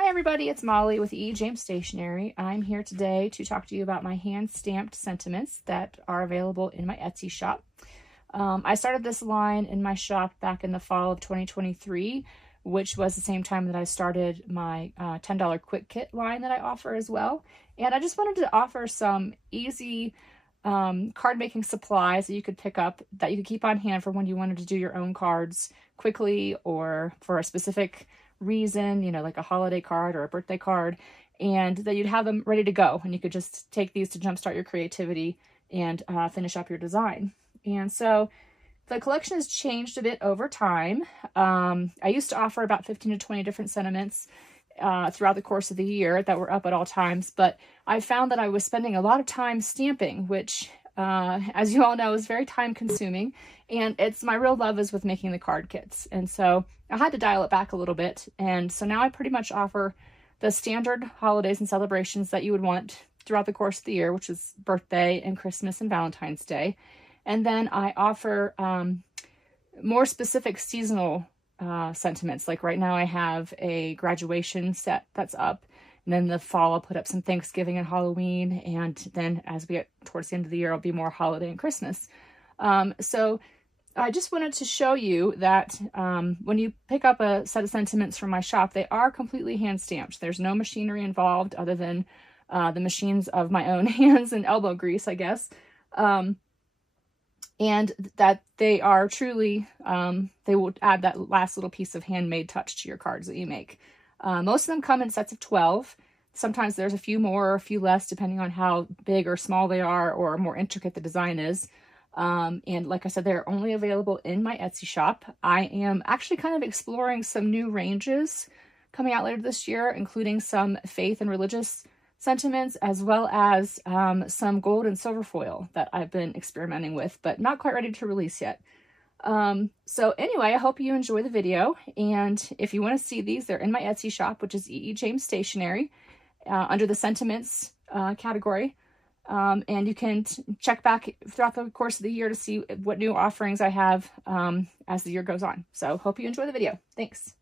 Hi everybody, it's Molly with E. James Stationery. I'm here today to talk to you about my hand-stamped sentiments that are available in my Etsy shop. I started this line in my shop back in the fall of 2023, which was the same time that I started my $10 quick kit line that I offer as well. And I just wanted to offer some easy card making supplies that you could pick up that you could keep on hand for when you wanted to do your own cards quickly or for a specific reason, you know, like a holiday card or a birthday card, and that you'd have them ready to go and you could just take these to jumpstart your creativity and finish up your design. And so the collection has changed a bit over time. I used to offer about 15 to 20 different sentiments throughout the course of the year that were up at all times, but I found that I was spending a lot of time stamping, which as you all know is very time consuming, and it's my real love is with making the card kits. And so I had to dial it back a little bit, and so now I pretty much offer the standard holidays and celebrations that you would want throughout the course of the year, which is birthday and Christmas and Valentine's Day. And then I offer more specific seasonal sentiments. Like right now I have a graduation set that's up, and then the fall I'll put up some Thanksgiving and Halloween, and then as we get towards the end of the year it'll be more holiday and Christmas. So I just wanted to show you that when you pick up a set of sentiments from my shop, they are completely hand stamped. There's no machinery involved other than the machines of my own hands and elbow grease, I guess. And that they are truly, they will add that last little piece of handmade touch to your cards that you make. Most of them come in sets of 12. Sometimes there's a few more or a few less, depending on how big or small they are or more intricate the design is. And like I said, they're only available in my Etsy shop. I am actually kind of exploring some new ranges coming out later this year, including some faith and religious sentiments, as well as some gold and silver foil that I've been experimenting with, but not quite ready to release yet. So anyway, I hope you enjoy the video. And if you want to see these, they're in my Etsy shop, which is E. James Stationery, under the sentiments category. And you can check back throughout the course of the year to see what new offerings I have as the year goes on. So hope you enjoy the video. Thanks.